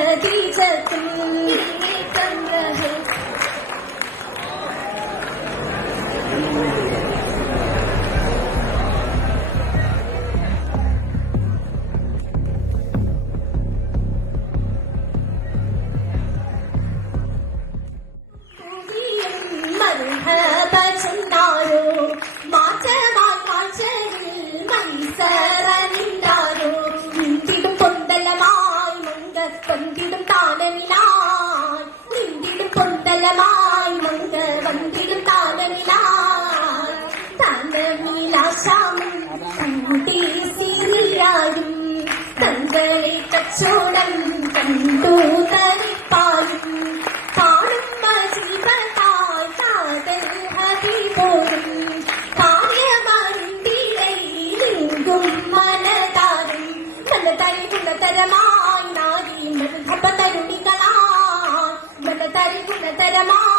மதிசத்தும் വന്തിടും താനനിലായി നിന്തിടും പൊന്തലമായി മങ്ക വന്തിടും താനനിലായി താനനിലാശാമും തങ്ങളെ കച്ചോടം Grandma.